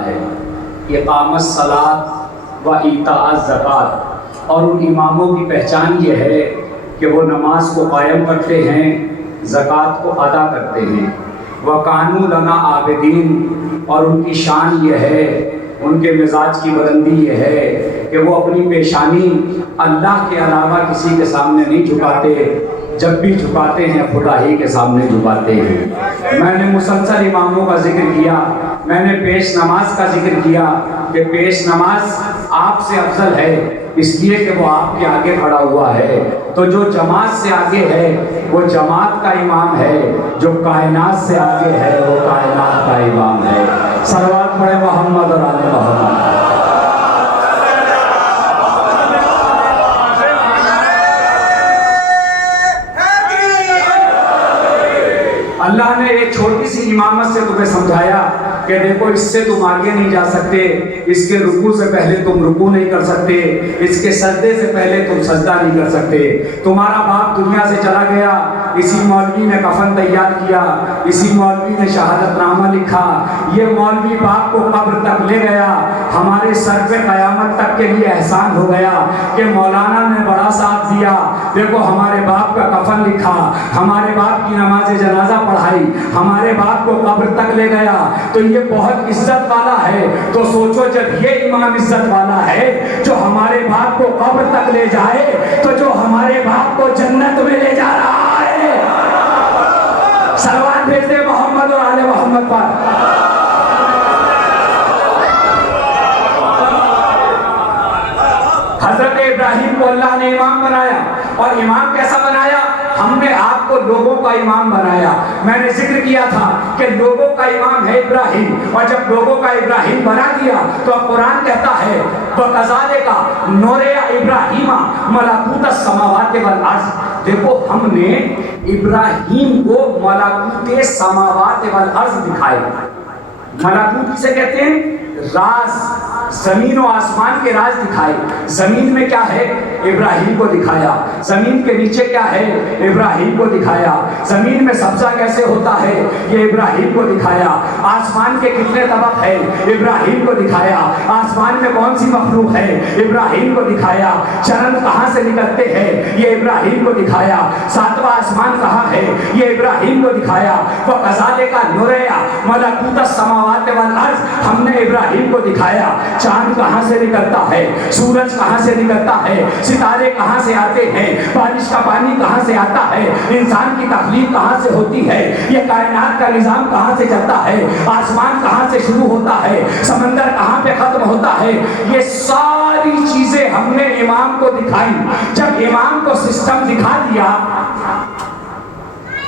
है इक़ामत सलात व ईताअ ज़कात। और उन इमामों की पहचान ये है कि वो नमाज को कायम करते हैं, ज़कात को अदा करते हैं। व कानू लना आबिदीन, और उनकी शान ये है, उनके मिजाज की बुलंदी ये है कि वो अपनी पेशानी अल्लाह के अलावा किसी के सामने नहीं झुकाते, जब भी झुकाते हैं खुदा ही के सामने झुकाते हैं। मैंने मुसलसल इमामों का जिक्र किया, मैंने पेश नमाज का जिक्र किया कि पेश नमाज आपसे अफजल है इसलिए कि वो आपके आगे खड़ा हुआ है। तो जो जमात से आगे है वो जमात का इमाम है, जो कायनात से आगे है वो कायनात का इमाम है। सलवात पढ़े मोहम्मद और आले मोहम्मद। अल्लाह ने एक छोटी सी इमामत से तुम्हें समझाया कि देखो इससे तुम आगे नहीं जा सकते, इसके रुकू से पहले तुम रुकू नहीं कर सकते, इसके सजदे से पहले तुम सजदा नहीं कर सकते। तुम्हारा बाप दुनिया से चला गया, इसी मौलवी ने कफन तैयार किया, इसी मौलवी ने शहादतनामा लिखा, ये मौलवी बाप को कब्र तक ले गया। हमारे सर पे क़यामत तक के लिए एहसान हो गया कि मौलाना ने बड़ा साथ दिया, देखो हमारे बाप का कफन लिखा, हमारे बाप की नमाज जनाजा पढ़ाई, हमारे बाप को कब्र तक ले गया, तो ये बहुत इज्जत वाला है। तो सोचो जब ये इमाम इज्जत वाला है जो हमारे बाप को कब्र तक ले जाए, तो जो हमारे बाप को जन्नत में ले जा रहा है। सलवात भेज दे मोहम्मद और आले मोहम्मद पर। हजरत इब्राहिम को अल्लाह ने इमाम बनाया, और इमाम कैसा बनाया? हमने आपको लोगों का इमाम बनाया। मैंने जिक्र किया था कि लोगों का इमाम है इब्राहिम, और जब लोगों का इब्राहिम बना दिया तो अब कुरान कहता है वकज़ालिका नूरिया इब्राहीमा मलाकुत समावात वल अर्ज़। देखो हमने इब्राहिम को मलाकुत समावात वल अर्ज़ दिखाए। मलाकुत किसे कहते हैं? राज, जमीन और आसमान के राज दिखाए। जमीन में क्या है? इब्राहिम को दिखाया। जमीन के नीचे क्या है? इब्राहिम को दिखाया। जमीन में सब्जा कैसे होता है? ये इब्राहिम को दिखाया। आसमान के कितने तबक है? इब्राहिम को दिखाया। आसमान में कौन सी मखलूक है? इब्राहिम को दिखाया। चरण कहाँ से निकलते हैं? ये इब्राहिम को दिखाया। सातवां आसमान कहाँ है? ये इब्राहिम को दिखाया। वो कज़ालिका नूरिया मलाकुत समावात वल अर्ज़, हमने इब्राहिम को दिखाया। चांद कहाँ से निकलता है? सूरज कहाँ से निकलता है? सितारे कहाँ से आते हैं? बारिश का पानी कहाँ से आता है? इंसान की तख्लीक कहाँ से होती है? ये कायनात का निजाम कहाँ से चलता है? आसमान कहाँ से शुरू होता है? समंदर कहाँ पे खत्म होता है? ये सारी चीजें हमने इमाम को दिखाई। जब इमाम को सिस्टम दिखा दिया,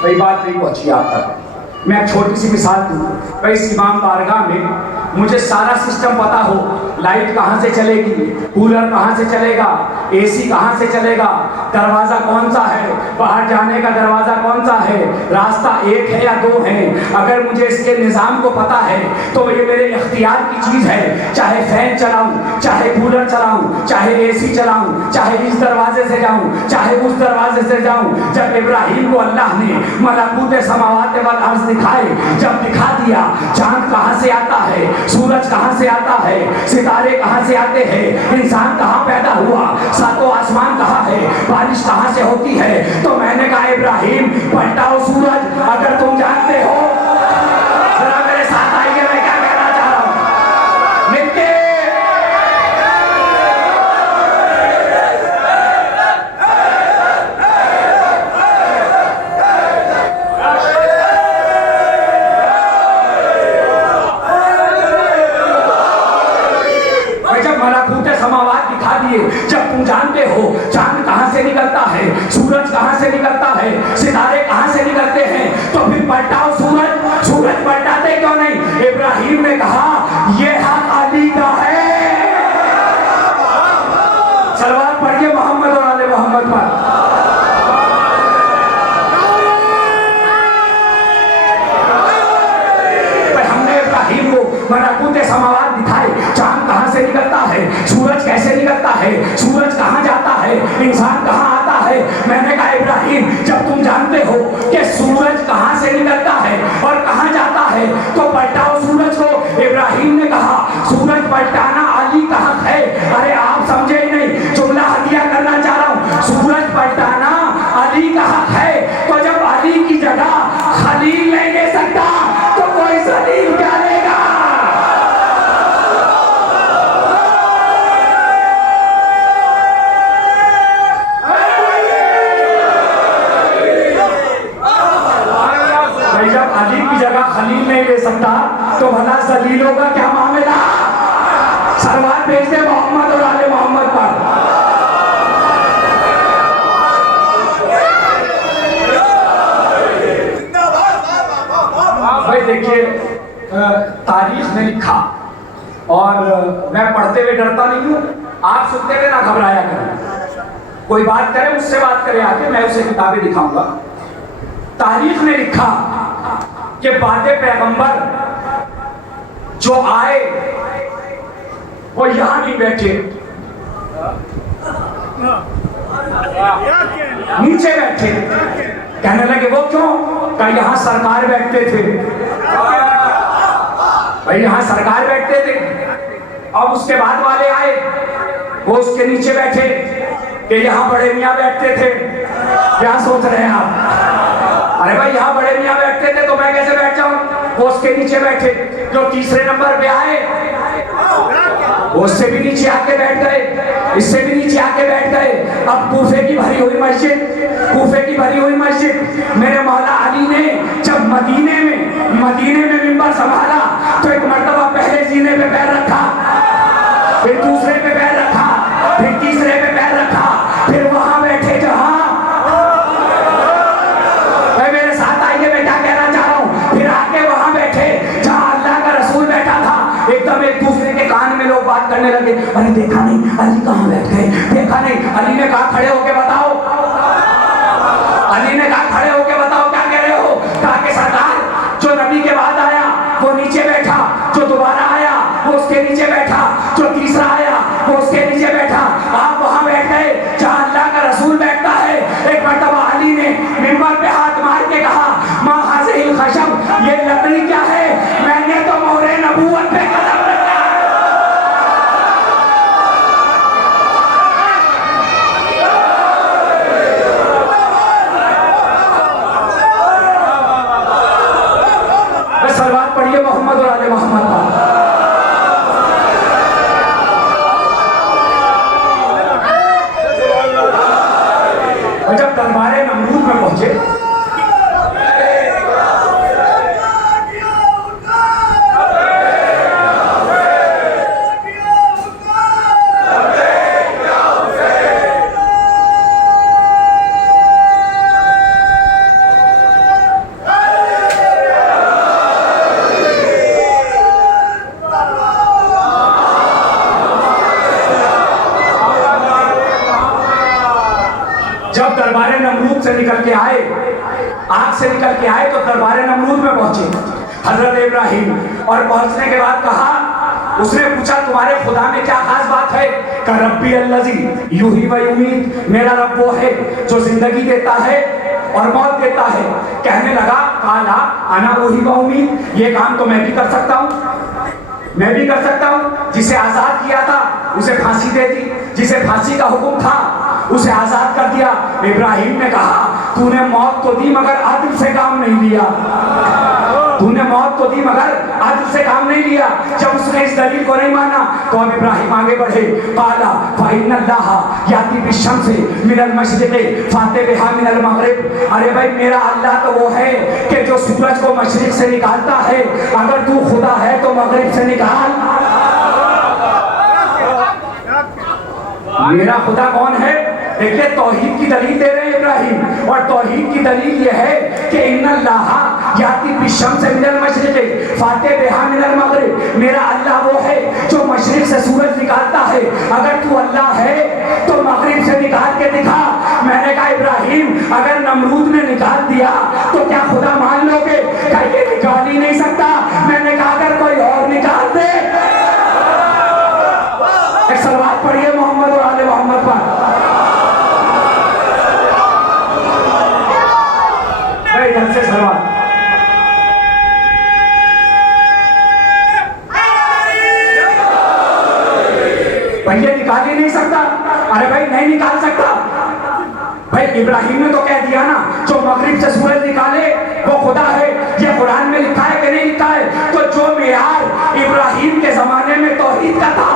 कोई बात नहीं पहुंची आप तक। मैं एक छोटी सी मिसाल दूँ। इस इमाम बारगाह में मुझे सारा सिस्टम पता हो, लाइट कहाँ से चलेगी, कूलर कहाँ से चलेगा, एसी कहाँ से चलेगा, दरवाज़ा कौन सा है, बाहर जाने का दरवाज़ा कौन सा है, रास्ता एक है या दो है। अगर मुझे इसके निज़ाम को पता है तो ये मेरे इख्तियार की चीज़ है। चाहे फैन चलाऊँ, चाहे कूलर चलाऊँ, चाहे एसी चलाऊँ, चाहे इस दरवाजे से जाऊँ, चाहे उस दरवाजे से जाऊँ। जब इब्राहिम को अल्लाह ने मलाकुत समावात वल अर्ज़ दिखाए, जब दिखा दिया चांद कहाँ से आता है, सूरज कहाँ से आता है, सितारे कहाँ से आते हैं, इंसान कहाँ पैदा हुआ, सातों आसमान कहाँ है, बारिश कहाँ से होती है, तो मैंने कहा इब्राहिम पलटाओ सूरज। अगर तुम जानते हो जरा मेरे साथ आइए, मैं क्या कहना चाह रहा हूँ। नित्य जब तुम जानते हो चांद कहां से निकलता है, सूरज कहां से निकलता है, सितारे कहां से निकलते हैं, तो फिर पलटाओ सूरज। सूरज पलटाते क्यों नहीं? इब्राहिम ने कहा यह हक अली का है। सलवात पढ़िए मोहम्मद और आले मोहम्मद पर। हमने इब्राहिम को मलाकुत समावात दिखाए। चांद कहां से निकलता है, सूरज कैसे निकलता है, सूरज कहां जाता है, इंसान कहां आता है। मैंने कहा इब्राहिम जब तुम जानते हो कि सूरज कहां से निकलता है और कहां जाता है, तो पलटाओ सूरज को। इब्राहिम ने कहा सलवात भेज दे मोहम्मद और आले मोहम्मद पर। भाई देखिए, तारीख ने लिखा और मैं पढ़ते हुए डरता नहीं हूं, आप सुनते हुए ना घबराया करें। कोई बात करे उससे बात करे आके, मैं उसे किताबें दिखाऊंगा। तारीख ने लिखा कि बादे पैगंबर जो आए वो यहां नहीं बैठे, नीचे बैठे। कहने लगे वो क्यों? क्या यहां सरकार बैठते थे? भाई यहां सरकार बैठते थे। अब उसके बाद वाले आए, वो उसके नीचे बैठे कि यहां बड़े मियां बैठते थे। क्या सोच रहे हैं आप? अरे भाई यहां बड़े मियां बैठते थे तो मैं कैसे बैठ जाऊं? वो उसके नीचे बैठे। जो तीसरे नंबर पे आए वो उससे भी नीचे आके बैठ गए, इससे भी नीचे आके बैठ गए। अब कूफे की भरी हुई मस्जिद, कूफे की भरी हुई मस्जिद, मेरे मौला अली ने जब मदीने में मिंबर संभाला तो एक मर्तबा पहले जीने पे पैर रखा, फिर दूसरे पे पैर रखा, फिर तीसरे पे पैर रखा, फिर वहां बैठे जहां, मेरे साथ आइए मैं क्या कहना चाह रहा हूं, फिर आके वहां बैठे जहां अल्लाह का रसूल बैठा था। एकदम एक दूसरे के कान में लोग बात करने लगे, अरे देखा नहीं अली कहां बैठ गए, देखा नहीं। अली ने कहा खड़े होके बताओ, अली ने कहा खड़े होके बताओ क्या कह रहे हो? कहा कि सरकार जो नबी के बाद आया वो नीचे बैठा, जो दोबारा आया वो उसके नीचे बैठा, जो तीसरा आया वो उसके नीचे बैठा। आप वहां बैठ गए जहां अल्लाह का रसूल बैठता है। एक मर्तबा अली ने मिंबर पे हाथ मार के कहा, मां हाज़िल खशब, ये लकड़ी क्या है? मैंने तो मोहरे नबूवत पे कदम रखा है। सलवात पढ़िए मोहम्मद और आले मोहम्मद पर। और जब दरबारे नमरूद में पहुंचे, जब दरबारे नमरूद से निकल के आए, आग से निकल के आए तो दरबारे नमरूद में पहुंचे हजरत इब्राहिम। और पहुंचने के बाद कहा, उसने पूछा तुम्हारे खुदा में क्या खास बात है? का रब्बी अल्लज़ी युही व युमीत, मेरा रब वो है जो जिंदगी देता है और मौत देता है। कहने लगा काला अना वही व उमीद, ये काम तो मैं भी कर सकता हूँ, मैं भी कर सकता हूँ। जिसे आजाद किया था उसे फांसी दे दी, जिसे फांसी का हुक्म था उसे आजाद कर दिया। इब्राहिम ने कहा तूने मौत तो दी मगर आदिल से काम नहीं लिया, तूने मौत तो दी मगर आदिल से काम नहीं लिया। जब उसने इस दलील को नहीं माना तो अब इब्राहिम आगे बढ़े। काला फ़इन्नल्लाह याती बिश्शम्सी मिनल मशरिक़ि फ़ाति बिहा मिनल मग़रिब, अरे भाई मेरा अल्लाह तो वो है कि जो सूरज को मशरिक से निकालता है। अगर तू खुदा है तो मग़रिब से निकाल। मेरा खुदा कौन है? देखिए तौहीद की दलील दे रहे हैं इब्राहिम, और तौहीद की दलील यह है कि इन्नल्लाह याती बिश्शम्सी मिनल मशरिक़ि फ़ाति बिहा मिनल मग़रिब, मेरा अल्लाह वो है जो मशरिक से सूरज निकालता है। अगर तू अल्लाह है तो मग़रिब से निकाल के दिखा। मैंने कहा इब्राहिम अगर नमरूद ने निकाल दिया तो क्या खुदा मान लोगे? क्या ये निकाल ही नहीं सकता? मैंने कहा अगर कोई और निकाल दे। एक सलवात पढ़िए मोहम्मद और आले मोहम्मद पर। इधर से सलवात। भैया निकाल ही नहीं सकता। अरे भाई नहीं निकाल सकता। भाई इब्राहिम ने तो कह दिया ना जो मगरिब से सूरज निकाले वो खुदा है। ये कुरान में लिखा है कि नहीं लिखा है? तो जो मेयार इब्राहिम के जमाने में तौहीद का था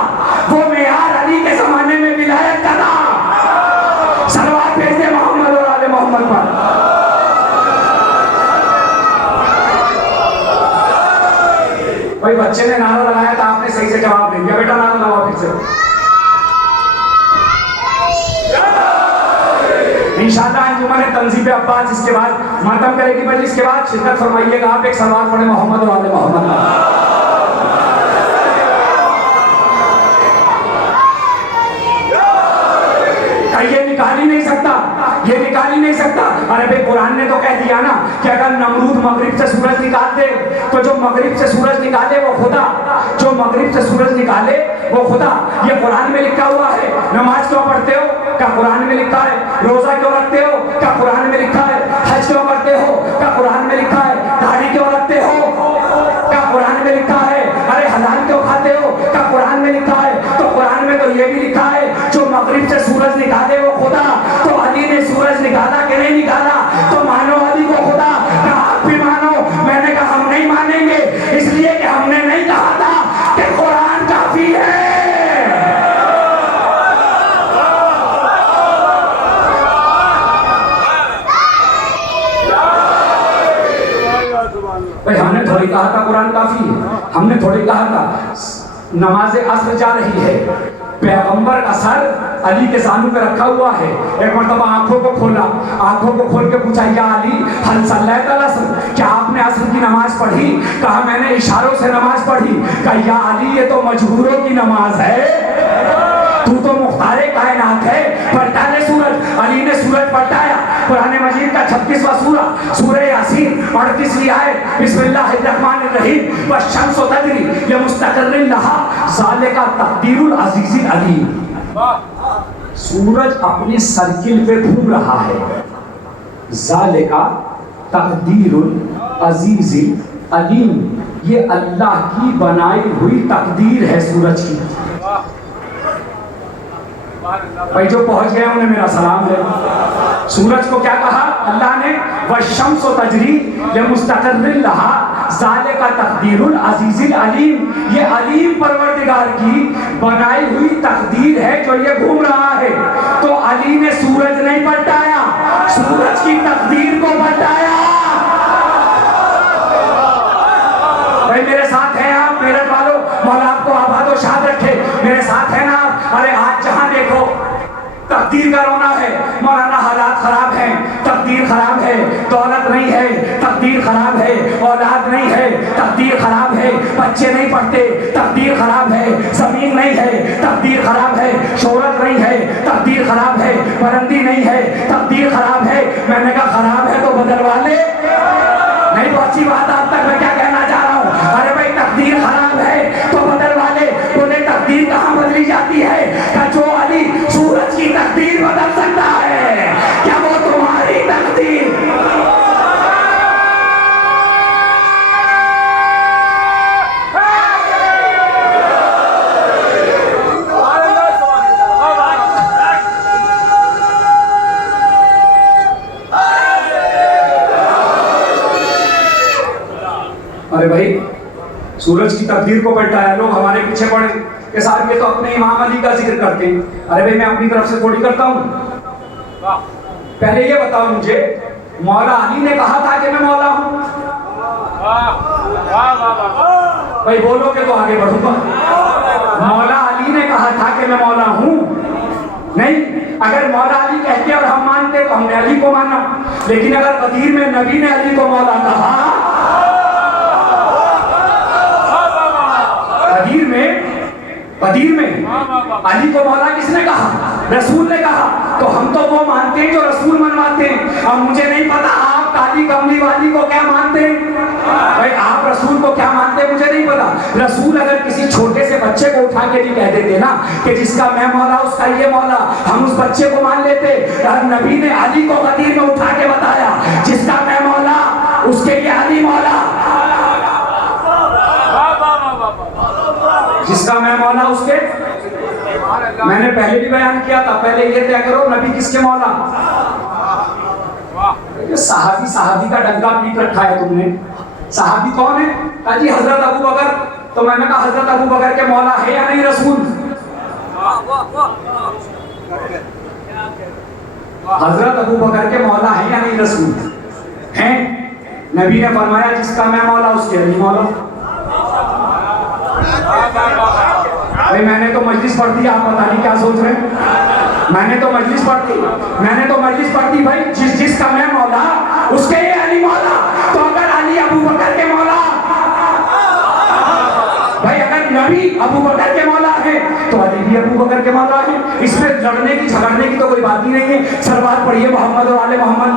वो मेयार अली के जमाने में विलायत का था। सलवात भेज दे मोहम्मद और आले मोहम्मद पर। भाई बच्चे ने नारा लगाया था, आपने सही से जवाब दे दिया। बेटा नारा लगाओ। तंजीब अब्बास इसके बाद मातम करेगी मजलिस के बाद शिरकत फरमाइएगा। आप एक सलवात पढ़े मोहम्मद और आले मोहम्मद। ये निकाल ही नहीं सकता, ये निकाल ही नहीं सकता। अरे भाई कुरान ने तो कह दिया ना कि अगर नमरूद मगरिब से सूरज निकाल दे तो जो मगरिब से सूरज निकाले वो खुदा, जो मगरिब से सूरज निकाले वो खुदा। ये कुरान में लिखा हुआ है। नमाज क्यों पढ़ते हो? क्या कुरान में लिखा है। रोजा क्यों रखते हो? क्या कुरान में लिखा है। हज क्यों करते हो? क्या कुरान में लिखा है। दाढ़ी क्यों रखते हो? क्या कुरान में लिखा है। अरे हलाल क्यों खाते हो? क्या कुरान में लिखा है। तो कुरान में तो ये भी लिखा है जो मगरिब से सूरज निकाले वो खुदा। तो अली ने सूरज निकाला कि नहीं निकाला? तो मानो अली को खुदा। क्या आप भी मानो? मैंने कहा हम नहीं मानेंगे, इसलिए कि हमने नहीं कहा था कि कुरान काफी है। भाई हमने थोड़ी कहा था कुरान काफी है, हमने थोड़ी कहा था नमाज असर जा रही है, पैगंबर का सर अली के सामने पे रखा हुआ है। एक मरतबा आंखों को खोला, आंखों को खोल के पूछा या अली हल सल्लैतल असर, क्या आपने असर की नमाज पढ़ी? कहा मैंने इशारों से नमाज पढ़ी। कहा या अली ये तो मजबूरों की नमाज है, तू तो मुख्तारे कायनात है, पलटा ले सूरज। अली ने सूरज पलटाया। कुरान मजीद का 36वां सूरा सूरह यासीन 38वीं आयत बिस्मिल्लाहिर्रहमानिर्रहीम वश्शम्सु तजरी लिमुस्तक़र्रिन लहा ज़ालिका तक़दीरुल अज़ीज़िल अलीम। सूरज अपने सर्किल पे घूम रहा है। ज़ालिका तक़दीरुल अज़ीज़िल अलीम, ये अल्लाह की बनाई हुई तकदीर है सूरज की। भाई जो पहुंच गए उन्हें मेरा सलाम है। सूरज को क्या कहा अल्लाह ने? वश्शम्सु तजरी लिमुस्तक़र्रिन लहा ज़ालिका तक़दीरुल अज़ीज़िल अलीम, ये अलीम परवरदिगार की बनाई हुई तकदीर है जो ये घूम रहा है। तो अली ने सूरज नहीं पलटाया, सूरज की तकदीर को पलटाया। भाई मेरे साथ हैं आप मेरठ वालों, मौला आपको आबाद और शाद रखे, मेरे साथ हैं ना आप। अरे आज जहां देखो तकदीर का रोना है। मौलाना हालात खराब हैं, तकदीर खराब है, दौलत नहीं है, तकदीर खराब है, औलाद नहीं है, तकदीर खराब है, बच्चे नहीं पढ़ते, तकदीर खराब है, जमीन नहीं है, तकदीर खराब है, शोहरत नहीं है, तकदीर खराब है, बुलंदी नहीं है, तकदीर खराब है। मैंने कहा खराब है तो बदलवा ले। नहीं तो अच्छी बात आप तक मैं क्या कहना चाह रहा हूँ। अरे भाई तकदीर खराब है तो बदलवा ले। बोले तकदीर कहाँ बदली जाती है? क्या जो अली सूरज की तकदीर बदल सकता है? क्या वो तुम्हारी तकदीर? अरे भाई सूरज की तकदीर को पलटाया। लोग हमारे पीछे पड़े के साथ ये तो अपने इमाम अली का जिक्र करते हैं। अरे भाई मैं अपनी तरफ से थोड़ी करता हूँ। पहले ये बताओ मुझे, मौला अली ने कहा था कि मैं मौला हूँ? भाई बोलोगे तो आगे बढ़ूंगा। मौला अली ने कहा था कि मैं मौला हूँ? नहीं। अगर मौला अली कहते और हम मानते तो हमने अली को माना, लेकिन अगर गदीर में नबी ने अली को मौला कहा, गदीर में अली को मौला किसने कहा? रसूल ने कहा। तो हम तो वो मानते हैं जो रसूल मनवाते हैं। अब मुझे नहीं पता आप काली कमली वाली को क्या मानते हैं। भाई आप रसूल को क्या मानते हैं मुझे नहीं पता। रसूल अगर किसी छोटे से बच्चे को उठा के भी कह देते ना कि जिसका मैं मौला उसका ये मौला, हम उस बच्चे को मान लेते। नबी ने अली को गदीर में उठा के बताया जिसका मैं मौला उसके लिए अली मौला, जिसका मैं मौला उसके। मैंने पहले भी बयान किया था, पहले ये तय करो नबी किसके मौला। सहाबी सहाबी का डंका पीट रखा है तुमने। सहाबी कौन है? कहा जी हजरत अबू बकर। तो मैंने कहा हजरत अबू बकर के मौला है या नहीं रसूल? हजरत अबू बकर के मौला है या नहीं रसूल? हैं? नबी ने फरमाया जिसका मैं मौला उसके अली मौला। भाई मैंने तो मजलिस पढ़ दी, आप पता नहीं क्या सोच रहे हैं। मैंने तो मजलिस पढ़ दी भाई। जिसका मैं मौला उसके ये अली मौला। तो अगर अली अबू बकर के मौला, भाई अगर नबी अबू बकर के मौला है तो अली भी अबू बकर के मौला है। इसमें लड़ने की झगड़ने की तो कोई बात ही नहीं है। सरबात पढ़िए मोहम्मद और आले मोहम्मद।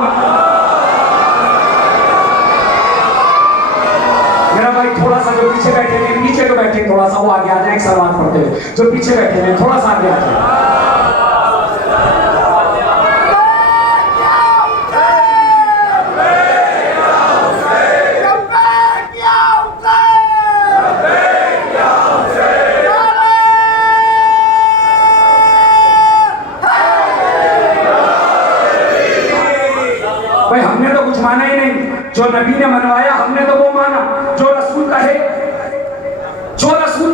मेरा भाई थोड़ा सा जो पीछे बैठे हैं, नीचे तो बैठे थोड़ा सा वो आगे आ जाए सरबात पढ़ते हुए। जो पीछे बैठे हैं थोड़ा सा आगे आ जाए। हमने तो कुछ माना ही नहीं। जो नबी ने मनवाया हमने तो वो माना। जो रसूल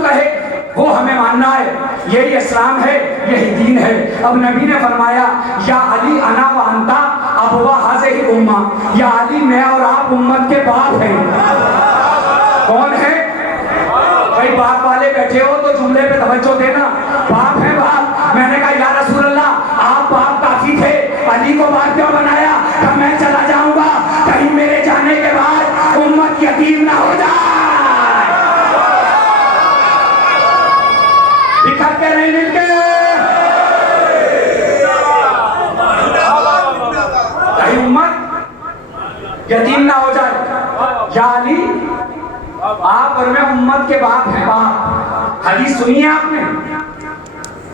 कहे वो हमें मानना है। यही इस्लाम है, यही दीन है। अब नबी ने फरमाया या अली अना व अंता अबवा हाज़िही उम्मा, या अली मैं और आप उम्मत के बाप हैं। कौन है भाई? बाप वाले बैठे हो तो जुमले पे तवज्जो देना। बाप है बाप। मैंने कहा या रसूल अल्लाह आप बाप काफी थे, अली को बाप क्यों बनाया? कब मैं चला जाऊंगा कहीं मेरे जाने के बाद उम्मत यतीम ना हो जाए। बिखर के नहीं मिलके कहीं उम्मत यतीम ना हो जाए। या अली आप और मैं उम्मत के बाप हैं। बाप हदीस सुनिए आपने,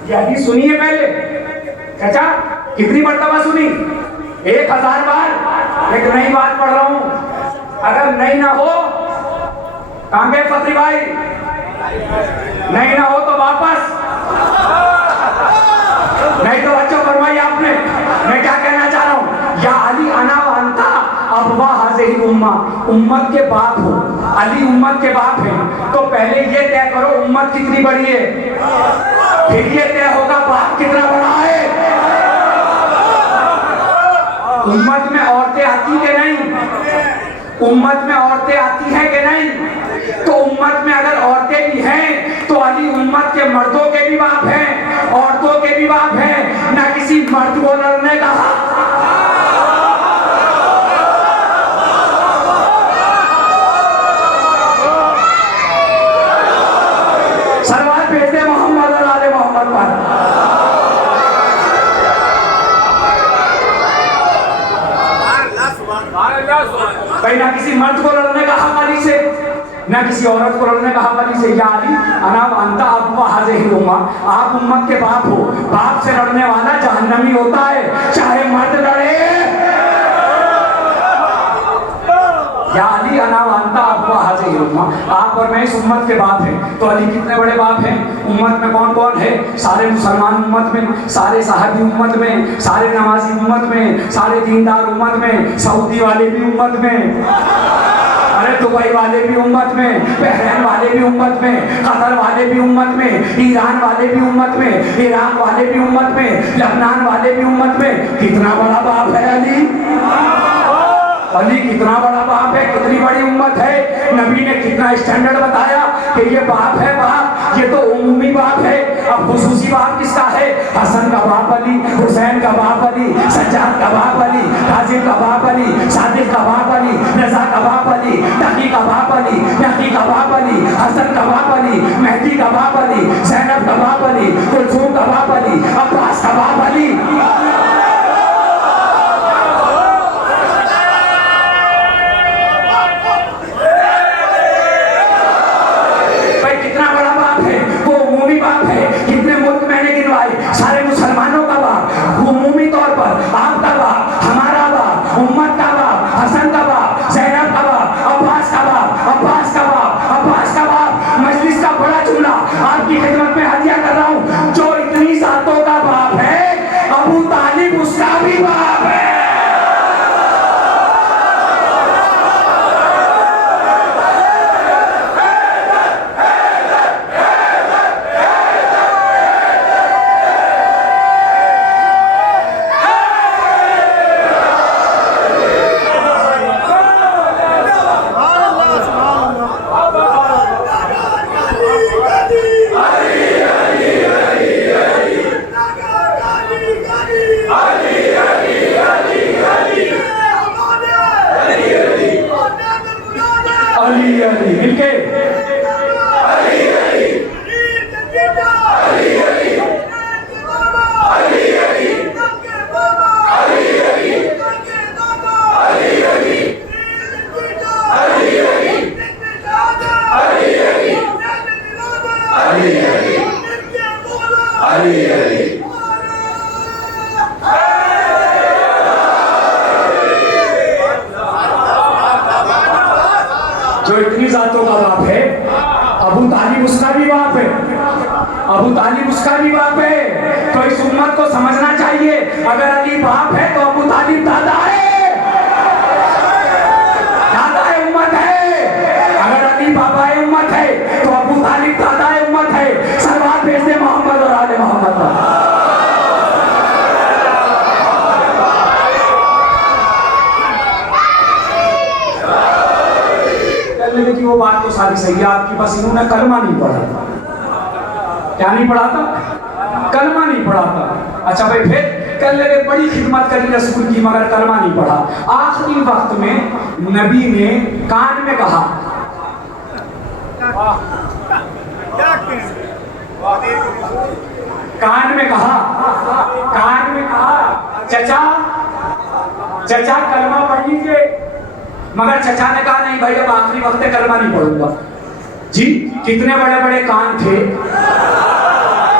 ये हदीस सुनिए पहले। चाचा कितनी मर्तबा सुनी? 1000 बार। एक नई बात पढ़ रहा हूं, अगर नई ना हो कहां गए फतरी भाई? नहीं ना हो तो वापस। नहीं तो बच्चों फरमाइए आपने। मैं क्या कहना चाह रहा हूं? या अली अना व अंता अबवा हाज़िही उम्मा, उम्मत के बाप हो। अली उम्मत के बाप है तो पहले ये तय करो उम्मत कितनी बड़ी है, फिर ये तय होगा बाप कितना बड़ा है। उम्मत में औरतें आती कि नहीं? उम्मत में औरतें आती हैं कि नहीं? तो उम्मत में अगर औरतें भी हैं तो अली उम्मत के मर्दों के भी बाप हैं, औरतों के भी बाप हैं। ना किसी मर्द को लड़ने का हक। सरवात भेजते मोहम्मद और आले मोहम्मद पर। भाई ना किसी मर्द को लड़ने का हक अली से, ना किसी औरत को लड़ने का हक अली से। या अली अना व अंता अबवा हाज़िही उम्मा, आप उम्मत के बाप हो। बाप से लड़ने वाला जहन्नमी होता है, चाहे मर्द लड़े। या अली अना व अंता अबवा हाज़िही उम्मा, आप और मैं इस उम्मत के बाप हैं। तो अली कितने बड़े बाप हैं? उम्मत में कौन कौन है? सारे मुसलमान उम्मत में, सारे साहबी उम्मत में, सारे नमाजी उम्मत में, सारे दीनदार उम्मत में, सऊदी वाले भी उम्मत में, अरे दुबई वाले भी उम्मत में, बहरैन वाले भी उम्मत में, कतर वाले भी उम्मत में, ईरान वाले भी उम्मत में, इराक वाले भी उम्मत में, लबनान वाले भी उम्मत में। कितना बड़ा बाप है अली। अली कितना बड़ा बाप है, कितनी बड़ी उम्मत है। नबी ने कितना स्टैंडर्ड बताया कि ये बाप है बाप, ये तो उम्मी बाप है। अब खुसूसी बाप किसका है? हसन का बाप अली, हुसैन का बाप अली, सज्जाद का बाप अली, काजिम का बाप अली, सादिक का बाप अली, रजा का बाप अली, तकी का बाप अली, नकी का बाप अली, हसन का बाप अली, मेहदी का बाप अली, ज़ैनब का बाप अली, कुलसूम का बाप अली, अब्बास का बाप अली। सारे मुसलमानों का बाप, उम्मी तौर पर आपका बाप, हमारा बाप, उम्मत का बाप, हसन का बाप, ज़ैनब का बाप, अब्बास का बाप, अब्बास का बाप, अब्बास का बाप। मजलिस का बड़ा जुमला अली अली। जो इतनी जातों का बाप है, अबू तालिब उसका भी बाप है, अबू तालिब उसका भी बाप है। तो इस उम्मत को समझना चाहिए, अगर अली बाप है तो अबू तालिब दादा है, दादा है उम्मत है। अगर अली बाबा है उम्मत है तो अबू तालिब दादा है उम्मत है। सलवात भेज दे मोहम्मद और आले मोहम्मद पर। कि वो बात तो सारी सही है आपकी, बस इन्होंने कलमा नहीं पढ़ा था। क्या नहीं पढ़ा था? कलमा नहीं पढ़ा था। अच्छा भाई, फिर कल लगे बड़ी खिदमत करी रसूल की, मगर कलमा नहीं पढ़ा। आखिरी वक्त में नबी ने कान में कहा, कान में कहा चचा चचा कलमा पढ़ लीजिए। मगर चचा ने कहा नहीं भाई, अब आखिरी वक्त है, कलमा नहीं पढ़ूंगा। जी कितने बड़े बड़े कान थे,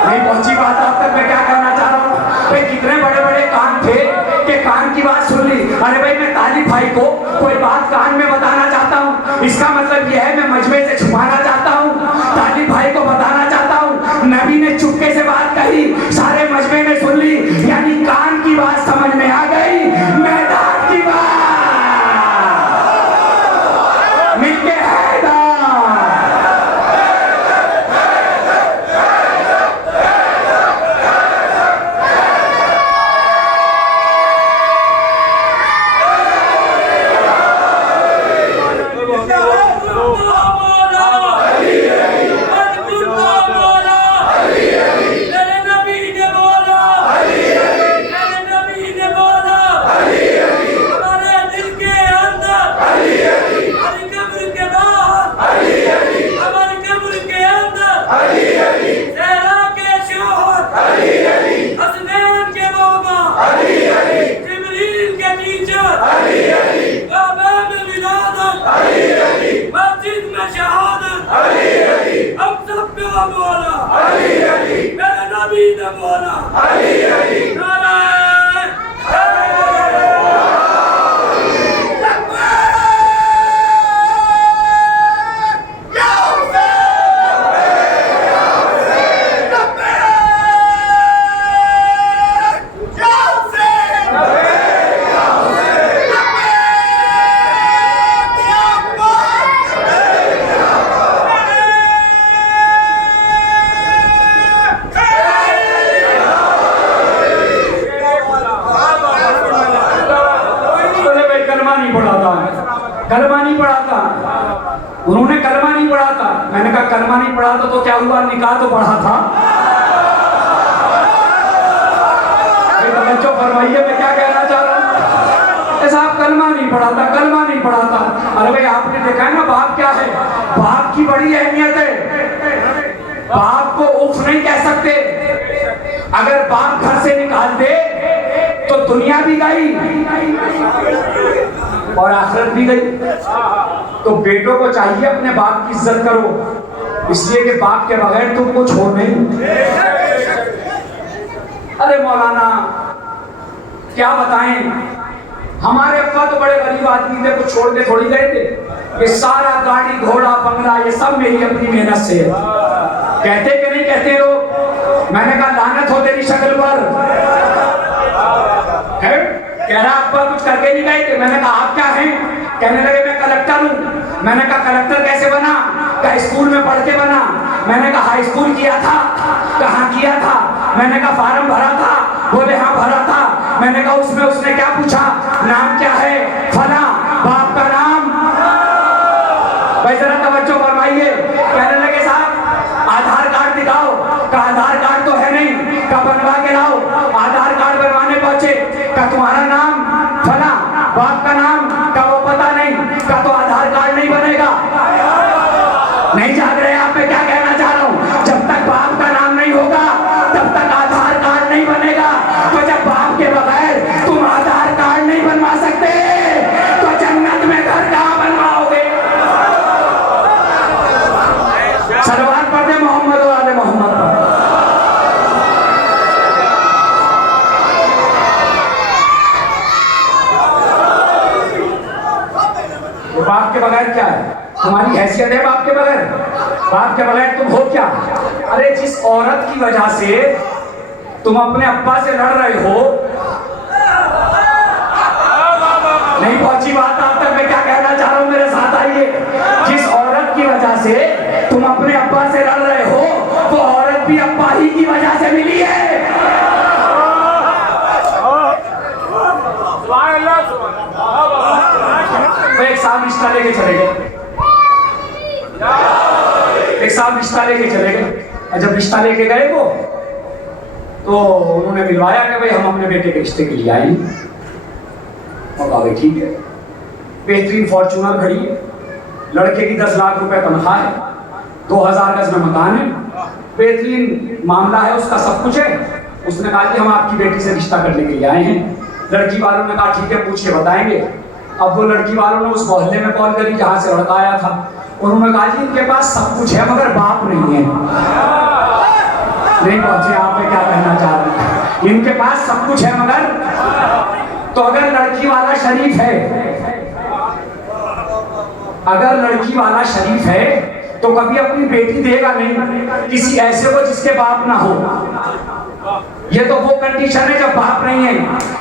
नहीं पहुंची बात आप तक। मैं क्या कहना चाह रहा हूँ भाई, कितने बड़े बड़े कान थे कि कान की बात सुन ली। अरे भाई, मैं तालिब भाई को कोई बात कान में बताना चाहता हूँ, इसका मतलब यह है मैं मजमे से छुपाना चाहता हूँ, तालिब भाई को बताना चाहता हूँ। नबी ने चुपके से बात कही, सारे मजमे ने सुन ली, यानी कान की बात समझ में आ गई, मैदान की बात मिलके कलमा नहीं पढ़ा था, उन्होंने कलमा नहीं पढ़ा था। मैंने कहा कलमा नहीं पढ़ा था तो क्या हुआ, निकाह तो पढ़ा था। बच्चों फरमाइए मैं क्या कहना चाह रहा हूँ। साहब कलमा नहीं पढ़ा था, कलमा नहीं पढ़ा था। अरे भाई आपने देखा है ना बाप क्या है, बाप की बड़ी अहमियत है। बाप को उफ नहीं कह सकते। अगर बाप घर से निकाल दे तो दुनिया भी गई और आखिरत भी गई। तो बेटों को चाहिए अपने बाप की इज्जत करो, इसलिए कि बाप के बगैर तुमको छोड़ नहीं। अरे मौलाना क्या बताएं, हमारे अब्बा तो बड़े गरीब आदमी थे, कुछ छोड़ के थोड़ी गए थे। ये सारा गाड़ी घोड़ा बंगला ये सब मेरी अपनी मेहनत से है। कहते कि नहीं कहते लोग। मैंने कहा लानत हो तेरी शक्ल पर। कह रहा अब्बा कुछ करके नहीं गए थे। मैंने कहा आप क्या हैं? कहने लगे मैं कलेक्टर हूँ। मैंने कहा कलेक्टर कैसे बना? कहा स्कूल में पढ़ के बना। मैंने कहा हाई स्कूल किया था? कहाँ किया था? मैंने कहा फार्म भरा था? बोले हाँ भरा था। मैंने कहा उसमें उसने क्या पूछा, नाम क्या है? फला। बाप का नाम? भाई जरा तवज्जो फरमाइए। कहने लगे साहब आधार कार्ड दिखाओ। का आधार कार्ड तो है नहीं। का बनवा के लाओ। आधार कार्ड बनवाने पहुंचे। का तुम्हारा नाम? फला। बाप का नाम? का वो पता नहीं। का तो आधार कार्ड नहीं बनेगा। नहीं जाग रहे आप? मैं क्या कहना चाह रहा हूँ, जब तक बाप का नाम नहीं होगा तब तक आधार कार्ड नहीं बनेगा। तो जब बाप के बगैर तुम आधार कार्ड नहीं बनवा सकते तो जन्नत में घर कहाँ बनवाओगे? तुम्हारी हैसियत है बाप के बगैर? बाप के बगैर तुम हो क्या? अरे जिस औरत की वजह से तुम अपने अब्बा से लड़ रहे हो, नहीं पहुंची बात आप तक? मैं क्या कहना चाह रहा हूं, मेरे साथ आइए। जिस औरत की वजह से तुम अपने अब्बा से लड़ रहे हो, वो औरत भी अब्बा ही की वजह से मिली है। वो एक साहब रिश्ता लेके चले गए, एक साहब रिश्ता लेके चले गए, और जब रिश्ता लेके गए वो, तो उन्होंने मिलवाया कि भाई हम अपने बेटे के रिश्ते के लिए आए। और कहा भाई ठीक है, बेहतरीन फॉर्च्यूनर खड़ी है, लड़के की 10 लाख रुपए तनख्वाह है, 2000 गज में मकान है, बेहतरीन मामला है उसका, सब कुछ है। उसने कहा कि हम आपकी बेटी से रिश्ता करने के लिए आए हैं। लड़की वालों ने कहा ठीक है, पूछ के बताएंगे। अब वो लड़की वालों ने उस मोहल्ले में कॉल करी जहां से लड़का आया था। उन्होंने कहा जी इनके पास सब कुछ है मगर बाप नहीं है। नहीं पहुंचे आप? क्या कहना चाह रहे हैं? इनके पास सब कुछ है मगर, तो अगर लड़की वाला शरीफ है, अगर लड़की वाला शरीफ है तो कभी अपनी बेटी देगा नहीं किसी ऐसे को जिसके बाप ना हो। ये तो वो कंडीशन है जब बाप नहीं है।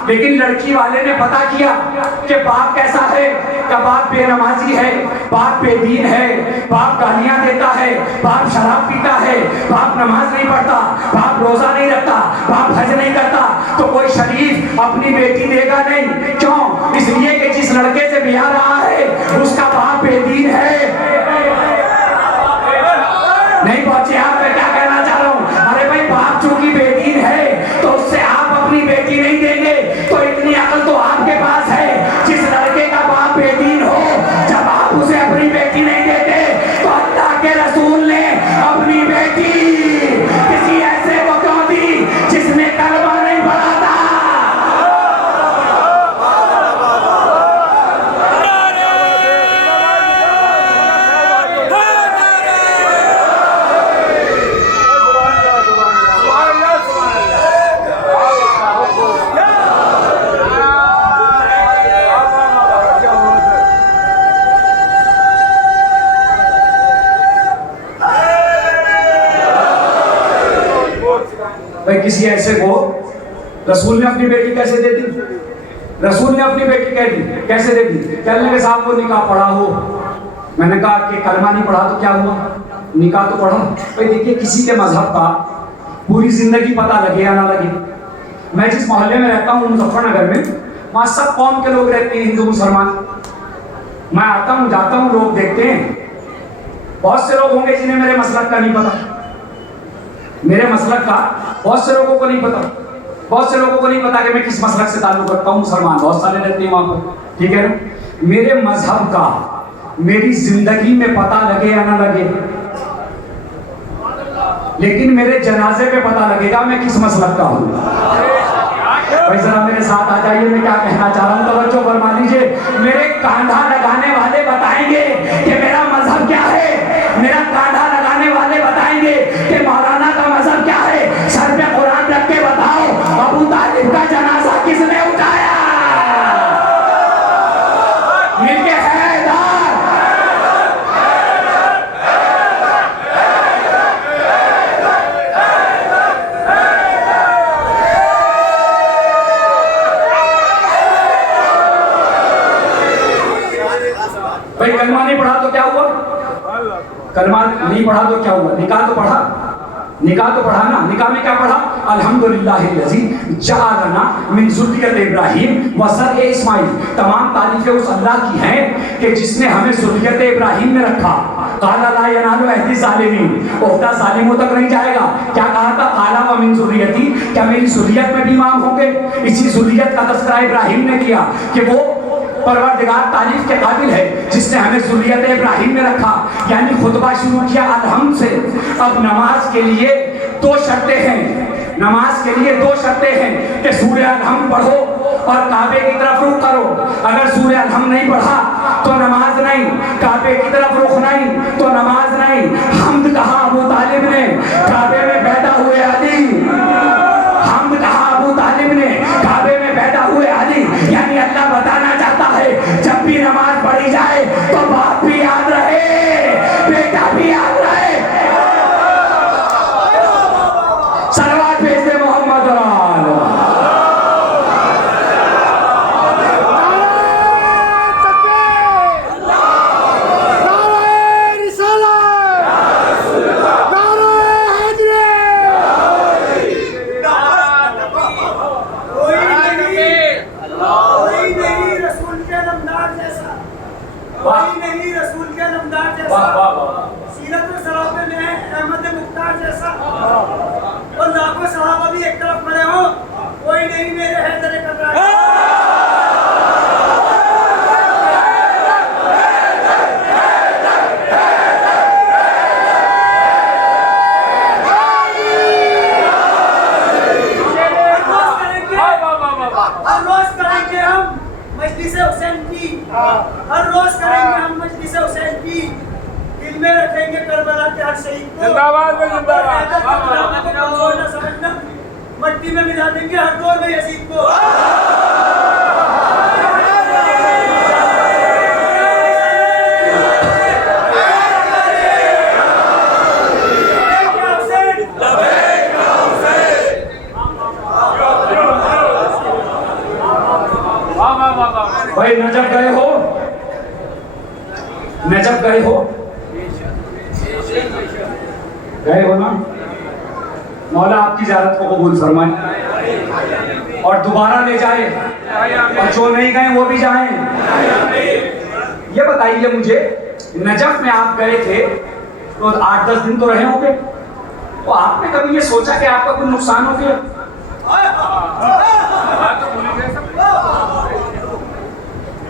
लेकिन लड़की वाले ने पता किया कि बाप कैसा है, कि बाप बेनमाजी है, बाप बेदीन है, बाप गालियां देता है, बाप शराब पीता है, बाप नमाज नहीं पढ़ता, बाप रोजा नहीं रखता, बाप हज नहीं करता, तो कोई शरीफ अपनी बेटी देगा नहीं। क्यों? इसलिए कि जिस लड़के से ब्याह रहा है उसका बाप बेदीन है। नहीं पहुंचे आप? मैं क्या कहना चाह रहा हूं? अरे भाई बाप चूंकि बेदीन है तो उससे आप अपनी बेटी नहीं देंगे, तो इतनी अकल तो आपके पास है। जिस लड़के का बाप बेदीन हो, जब आप उसे अपनी बेटी नहीं देते तो अल्लाह के रसूल ने अपनी बेटी किसी ऐसे को क्यों दी जिसने कलमा नहीं पढ़ा था? भाई किसी ऐसे को रसूल ने अपनी बेटी कैसे दे दी? रसूल ने अपनी बेटी कैसे दे दी? कहने के साहब को निकाह पढ़ा हो। मैंने कहा कि कलमा नहीं पढ़ा तो क्या हुआ, निकाह तो पढ़ा। भाई देखिए किसी के मजहब का पूरी जिंदगी पता लगे या ना लगे। मैं जिस मोहल्ले में रहता हूँ मुजफ्फरनगर में, वहाँ सब कौम के लोग रहते हैं, हिंदू मुसलमान। मैं आता हूँ जाता हूँ, लोग देखते हैं। बहुत से लोग होंगे जिन्हें मेरे मसलक का नहीं पता, मेरे मसलक का बहुत से लोगों को नहीं पता। बहुत से लोगों को नहीं पता कि मैं किस मसलक से ताल्लुक रखता हूँ। मुसलमान बहुत सारे रहते हैं वहां पर, ठीक है ना। मेरे मजहब का मेरी जिंदगी में पता लगे या ना लगे, लेकिन मेरे जनाजे पे पता लगेगा मैं किस मसलक का हूँ। भाई जरा मेरे साथ आ जाइए, मैं क्या कहना चाह रहा हूँ, तवज्जो फरमा लीजिए। मेरे कांधा लगाने वाले बताएंगे कि मेरा मजहब क्या है। मेरा कांधा लगाने वाले बताएंगे कि मौलाना का मजहब क्या है। सर पे कुरान रख के बताओ, अबू तालिब का जनाजा किसने उठाया? मिलके हैदर। भाई कलमा नहीं पढ़ा तो क्या हुआ? कलमा नहीं पढ़ा तो क्या हुआ? निकाह तो पढ़ा, निकाह तो पढ़ा ना। निकाह में क्या पढ़ा? अल्हम्दुलिल्लाहिल्लज़ी जअलना मिन ज़ुर्रियत इब्राहीम व ज़र्अ इस्माइल। तमाम तारीफें उस अल्लाह की हैं कि जिसने हमें ज़ुर्रियत इब्राहीम में रखा। काला ला यनालु अहदी ज़ालिमीन, ओहदा ज़ालिमों तक नहीं जाएगा। क्या कहा था? काला व मिन ज़ुर्रियती, क्या मेरी ज़ुर्रियत में भी इमाम होंगे? इसी ज़ुर्रियत का तज़किरा इब्राहीम ने किया कि वो परवरदिगार तारीफ के काबिल है जिसने हमें ज़ुर्रियत इब्राहीम में रखा। यानी खुतबा शुरू किया अलहम्द से। अब नमाज के लिए 2 शर्तें हैं, नमाज के लिए 2 शर्तें हैं कि सूरह अलहम्द पढ़ो और काबे की तरफ रुख करो। अगर सूरह अलहम्द नहीं पढ़ा तो नमाज नहीं, काबे की तरफ रुख नहीं तो नमाज नहीं। हम्द कहा अबू तालिब ने, काबे में पैदा हुए अली। हम्द कहा अबू तालिब ने, काबे में पैदा हुए अली। यानी अल्लाह बताना चाहता है जब भी नमाज पढ़ी जाए तो बात भी याद रहे। की, हर रोज करेंगे हम मजलिस हुसैन की, दिल में रखेंगे करबला के हर शहीद को। जिंदाबाद में जिंदाबाद। कमजोर न समझना, मट्टी में मिला देंगे हर दौर में यजीद को। भाई नजफ गए हो, नजफ गए हो, गए हो ना? मौला आपकी ज़ियारत को कबूल फरमाए और दोबारा ले जाए, और जो नहीं गए वो भी जाएं। ये बताइए मुझे, नजफ में आप गए थे तो 8-10 दिन तो रहे होंगे, तो आपने कभी ये सोचा कि आपका कोई नुकसान हो गया?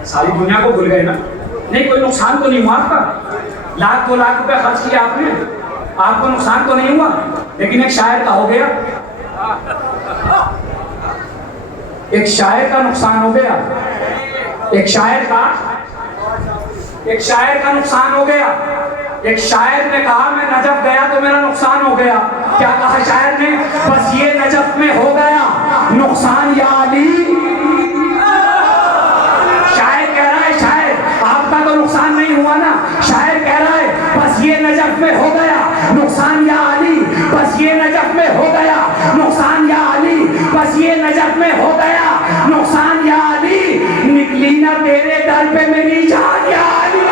सारी दुनिया को भूल गए ना? नहीं, कोई नुकसान तो नहीं हुआ आपका? 1-2 लाख रुपए खर्च किया आपने, आपको नुकसान तो नहीं हुआ, लेकिन एक शायर का हो गया, एक शायर का नुकसान हो गया, एक शायर का नुकसान हो गया। एक शायर ने कहा मैं नजफ गया तो मेरा नुकसान हो गया। क्या कहा शायर ने? बस ये नजफ में हो गया नुकसान या अली। शायर कह रहा है, शायर आपका तो नुकसान नहीं हुआ ना, शायर कह रहा है बस ये नजफ में हो गया नुकसान या अली, बस ये नजफ में हो गया नुकसान या अली, बस ये नजफ में हो गया नुकसान या अली, निकली ना तेरे दर पे मेरी जान या अली।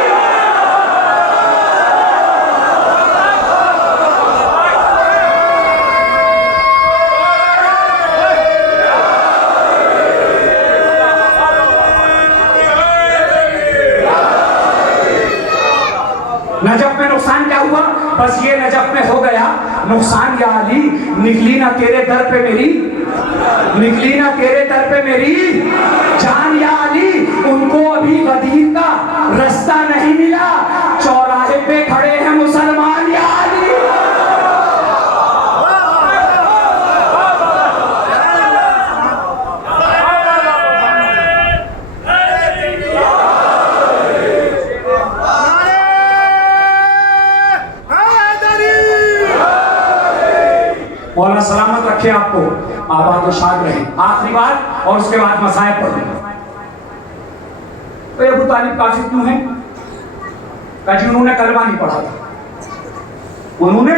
नजफ में नुकसान क्या हुआ? बस ये नजफ में हो गया नुकसान या अली, निकली ना तेरे दर पे मेरी, निकली ना तेरे दर पे मेरी जान या अली। उनको अभी गदीर का रास्ता नहीं मिला, चौराहे पे खड़े हैं मुसलमान या अली। मौला सलामत रखे आपको, आबाद और शाद रहे। आखिरी बात और उसके बाद मसाइब पढ़ें। तो अबू तालिब काफिर क्यों है? कभी उन्होंने कलमा नहीं पढ़ा था। उन्होंने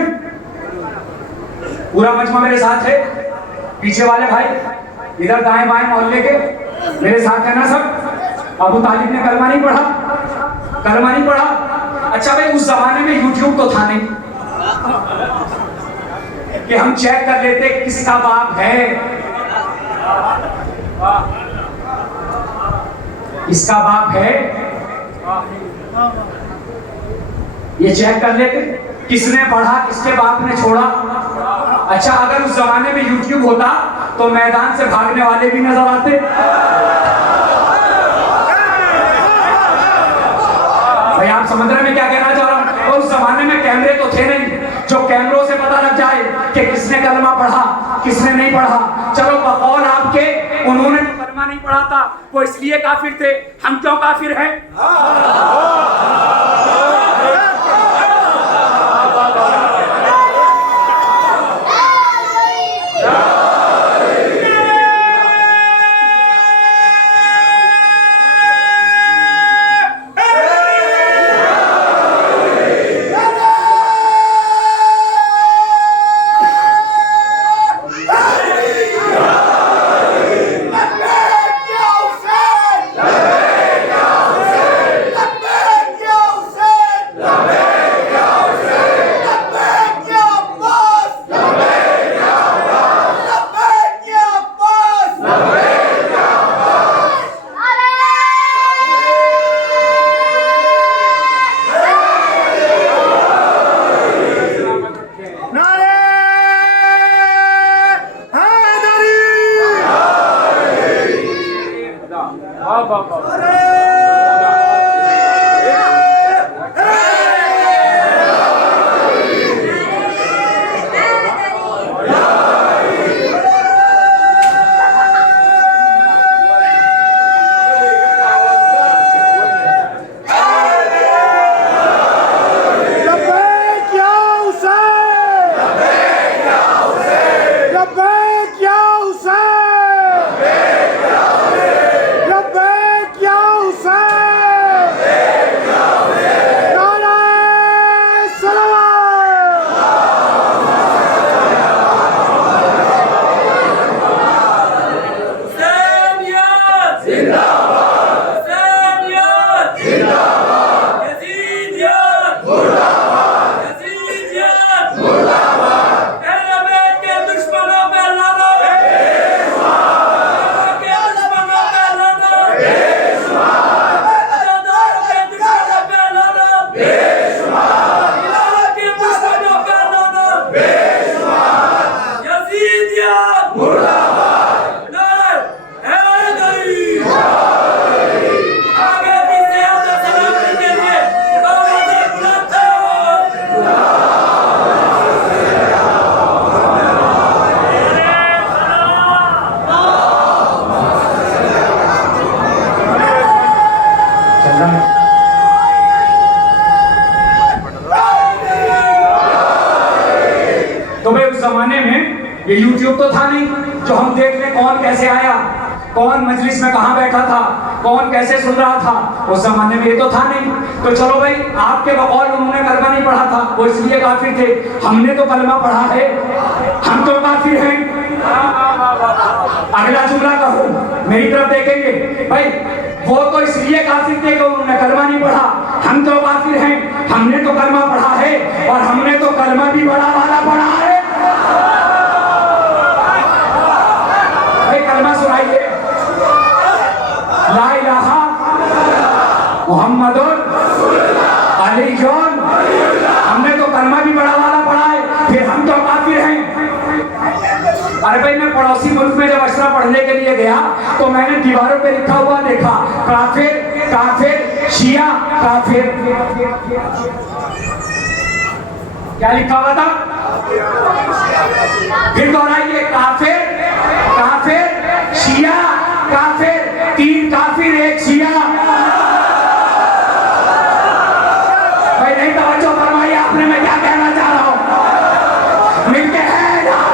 पूरा मजमा मेरे साथ है, पीछे वाले भाई इधर दाएं बाएं मोहल्ले के मेरे साथ है ना सब। अबू तालिब ने कलमा नहीं पढ़ा, कलमा नहीं पढ़ा। अच्छा भाई, उस जमाने में यूट्यूब तो था नहीं कि हम चेक कर लेते किसका बाप है, किसका बाप है, ये चेक कर लेते किसने पढ़ा, किसके बाप ने छोड़ा। अच्छा, अगर उस जमाने में यूट्यूब होता तो मैदान से भागने वाले भी नजर आते। भाई आप समझ रहे हैं मैं क्या कहना चाह रहा हूं? और उस जमाने में कैमरे तो थे नहीं जो कैमरों से पता लग जाए कि किसने कलमा पढ़ा, किसने नहीं पढ़ा। चलो बकौल आपके, उन्होंने तो कलमा नहीं पढ़ा था, वो इसलिए काफिर थे, हम क्यों काफिर हैं? जमाने में ये YouTube तो था नहीं जो हम देख ले कौन कैसे आया, कौन मजलिस में कहाँ बैठा था, कौन कैसे सुन रहा था। उस जमाने में ये तो था नहीं। तो चलो भाई, आपके बकौल उन्होंने कलमा नहीं पढ़ा था, वो इसलिए काफिर थे। हमने तो कलमा पढ़ा है, हम तो काफिर हैं। अगला जुमला कहूं, मेरी तरफ देखेंगे भाई, वो तो इसलिए काफिर थे कि उन्होंने कलमा नहीं पढ़ा, हम तो काफिर हैं, हमने तो कलमा पढ़ा है और हमने तो कलमा भी बड़ा वाला पढ़ा है। भाई कलमा सुनाइए, ला इलाहा मुहम्मदुर अलीयुन। हमने तो कलमा भी बड़ा वाला पढ़ा है, फिर हम तो काफिर हैं। अरे भाई, मैं पड़ोसी मुल्क में जब अशरा पढ़ने के लिए गया तो मैंने दीवारों पे लिखा हुआ देखा, काफिर काफिर शिया काफिर। क्या लिखा हुआ था? फिर दोहराइए, काफिर काफिर शिया काफिर। 3 काफिर 1 शिया। भाई नहीं तवज्जो फरमाई आपने, मैं क्या कहना चाह रहा हूं? मिलके हैं यार।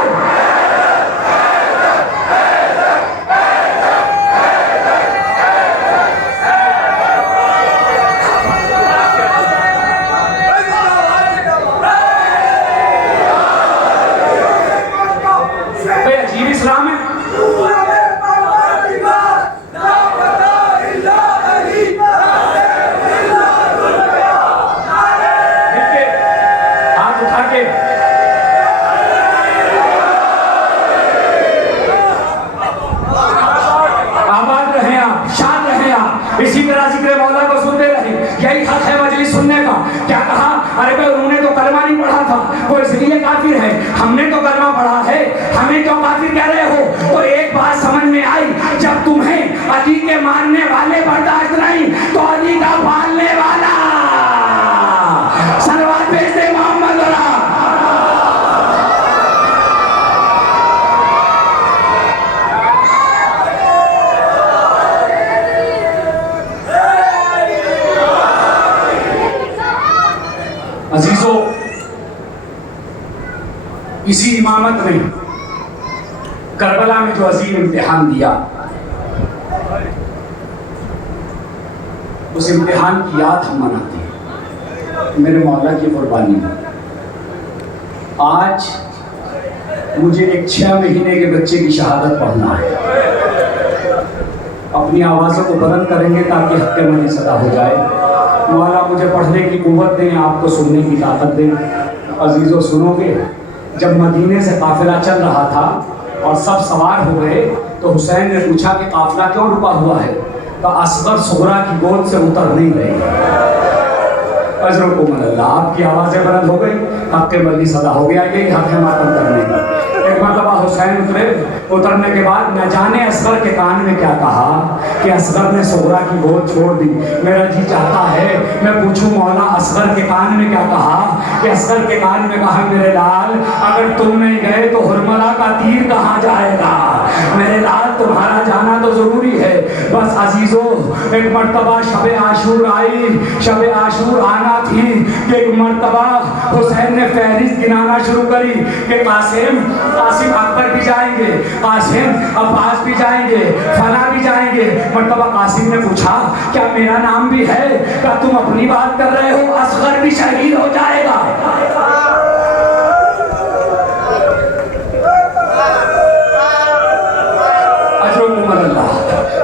भाई अजीब इस्लाम है। हाथ उठा के आबाद रहे आप, शाद रहे आप, इसी तरह जिक्र मौला को सुनते रहे। यही हक है मजलिस सुनने का। क्या कहा? अरे भाई उन्होंने तो कलमा नहीं पढ़ा था, वो इसलिए काफिर है, हमने तो कलमा पढ़ा है, हमें क्यों काफिर कह रहे हो? तो एक बात समझ में आई, जब तुम्हें अली के मानने वाले बर्दाश्त नहीं तो अली का पालने वाला सलवात भेज दे मोहम्मद। अजीजों, इसी इमामत में करबला में जो अजीम इम्तिहान दिया, उस इम्तिहान की याद हम मनाते हैं मेरे मौला की कुर्बानी में। आज मुझे एक 6 महीने के बच्चे की शहादत पढ़ना है। अपनी आवाज़ों को बुलंद करेंगे ताकि हक़ मनी सदा हो जाए। मौला मुझे पढ़ने की कुव्वत दें, आपको सुनने की ताकत दें। अजीज़ों सुनोगे, जब मदीने से काफिला चल रहा था और सब सवार हो गए तो हुसैन ने पूछा कि काफिला क्यों रुका हुआ है? तो असगर सुगरा की गोद से उतर नहीं रही। अल्लाह, आपकी आवाज़ें बुलंद हो गई, हक़ मनी सदा हो गया। यही हक़ है मातम करने का। एक मरतबा हुसैन उतरे, उतरने के बाद न जाने असगर के कान में क्या कहा कि असगर ने सुगरा की गोद छोड़ दी। मेरा जी चाहता है मैं पूछूं मौला, असगर के कान में क्या कहा? कि असगर के कान में कहा, मेरे लाल अगर तुम नहीं गए तो हुरमला का तीर कहाँ जाएगा? मेरे लाल तुम्हारा जाना तो जरूरी है। बस अजीजों, एक मरतबा शब आशूर आई, शब आशूर आना थी कि एक मरतबा हुसैन ने फहरिस्त गिनाना शुरू करी कि कासिम अकबर भी जाएंगे, कासिम अब्बास भी जाएंगे, फला भी जाएंगे। मरतबा कासिम ने पूछा क्या मेरा नाम भी है? क्या तुम अपनी बात कर रहे हो? असगर भी शहीद हो जाएगा।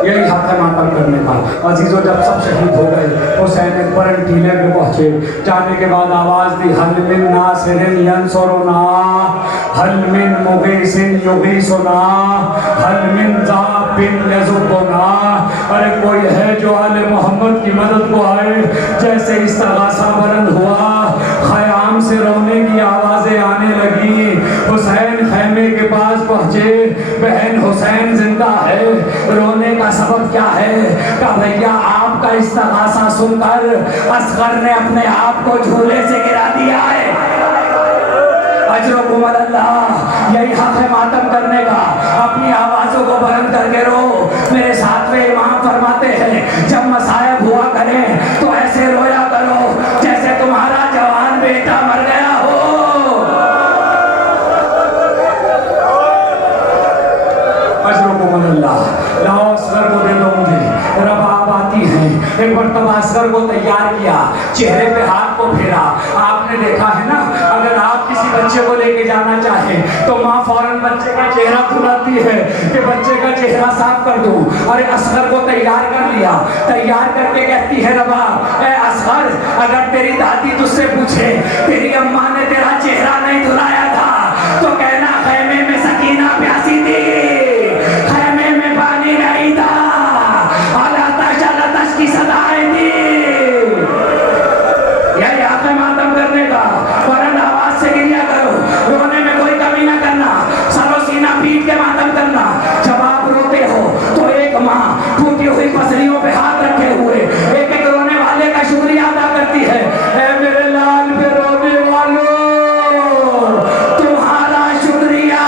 यही हक है मातम करने का। अजीजों, जब सब शहीद हो गए, हुसैन एक बरन टीले पे पहुंचे। जाने के बाद आवाज दी, हल मिन नासिरिन यंसुरुना, हल मिन मुगीसिन युगीसुना, हल मिन ज़ाबिन यज़ुबुना। अरे कोई है जो आले मोहम्मद की मदद को आए? जैसे इस्तगासा बुलंद हुआ, ख़याम से रोने की आवाज़ें आने लगी। हुसैन खैमे के पास पहुंचे, बहन हुसैन जिंदा है, रोने का सबब क्या है? का भैया आपका इस्तगासा सुनकर असगर ने अपने आप को झूले से गिरा दिया है। अजरुकुम अल्लाह, यही हक है मातम करने का। अपनी आवाज़ों को बुलंद करके रो। मेरे साथवे इमाम फरमाते हैं, जब मसायब हुआ करें तो ऐसे रोया करो जैसे तुम्हारा जवान बेटा मर गया हो। एक मरतबा असगर को तैयार किया, चेहरे पे हाथ को फेरा। आपने देखा है ना, अगर आप किसी बच्चे को लेके जाना चाहें तो माँ फौरन बच्चे का चेहरा धुलाती है कि बच्चे का चेहरा साफ कर दो। और असगर को तैयार कर लिया, तैयार करके कहती है रबाब, ए असगर, अगर तेरी दादी तुझसे पूछे तेरी अम्मा ने तेरा चेहरा नहीं धुलाया था तो कहना खैमे में सकीना प्यासी थी, खैमे में पानी नहीं था, अलतश की सदाएं थी। यही आपने मातम करने का, फौरन आवाज से गिरिया करो, रोने में कोई कमी ना करना, सरो सीना पीट के मातम करना। जब आप रोते हो तो एक माँ टूटी हुई पसलियों पे हाथ रखे हुए एक एक रोने वाले का शुक्रिया अदा करती है। ऐ मेरे लाल पे रोने वालों, तुम्हारा शुक्रिया।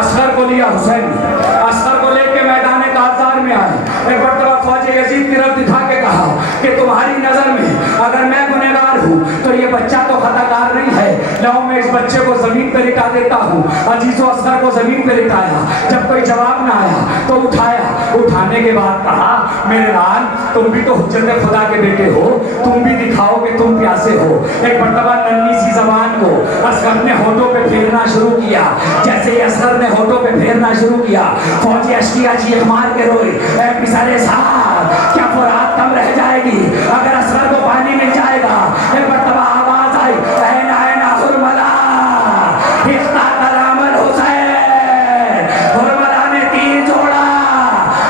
असगर को लिया हुसैन, असगर को लेके मैदान काज़ार में आए। एक मरतबा ख्वाजा यजीद की तरफ दिखा के कहा कि तुम्हारी नजर में अगर मैं गुनहगार हूँ तो ये बच्चा तो खताकार नहीं है, लाओ मैं इस बच्चे को जमीन पे लिटा देता हूँ। अजीजो असगर को जमीन पे लिटाया, जब कोई जवाब ना आया तो उठाया, उठाने के बाद कहा मेरे लाल तुम भी तो हुज्जत खुदा के बेटे हो, तुम भी दिखाओ कि तुम प्यासे हो। एक मरतबा नन्ही सी जबान को असगर ने होठों पे फेरना शुरू किया। जैसे ही असगर ने होठों पे फेरना शुरू किया, फौजी अश्किया चीख मार के रोए, ऐ पिसारे साहब, क्या फुरात कम रह जाएगी अगर असगर को पानी मिल जाएगा। एक मरतबा आवाज आई, ऐना ऐना हुरमला, इख्तार अमल हुसैन। हुरमला ने तीर छोड़ा,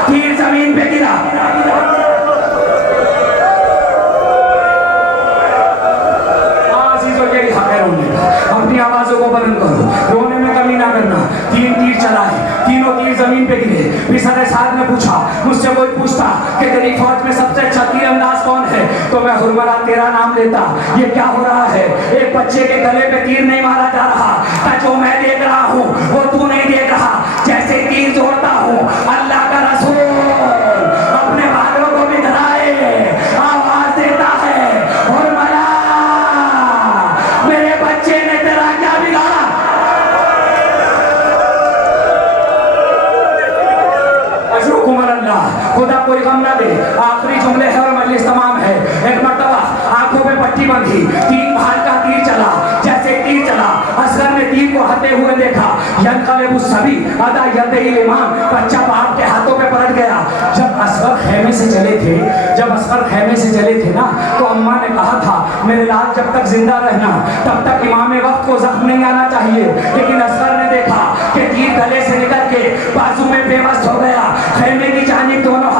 तीर जमीन पे गिरा। आजीजों यही हक है रोने का, अपनी आवाजों को बुलंद करो, रोने में कमी ना करना। तीन तीर चलाए, तीनों तीर जमीन पे गिरे। पिसारे साहब ने पूछा, मुझसे कोई पूछता कि तेरी फौज में सबसे अच्छा तीरंदाज कौन है तो मैं हुरमला तेरा नाम लेता। ये क्या हो रहा है, एक बच्चे के गले पे तीर नहीं मारा जा रहा था, जो मैं देख रहा हूँ वो तू नहीं देख रहा। जैसे तीर जोड़ता हूँ अल्लाह का रसूल अपने भाइयों को भी धराए, आवाज देता है, हुरमला मेरे बच्चे ने तेरा क्या बिगाड़ा। खुदा कोई गम ना दे। आखिरी जुमले है और मजलिस तमाम है। एक मर्तबा आंखों पे पट्टी बंधी, तीन भार का तीर चला। जैसे तीर चला, असगर ने तीर को हते हुए देखा, यनकलेबु सभी अदा यदई इमाम, बच्चा बाप के हाथों पे पलट गया। जब असगर खेमे से चले थे, जब असगर खेमे से चले थे ना, तो अम्मा ने कहा था मेरे लाल जब तक जिंदा रहना तब तक इमाम वक्त को जख्म नहीं आना चाहिए। लेकिन असगर ने देखा कि तीर गले से निकल के बाजू में बेबस हो गया। खेमे की जानिब दोनों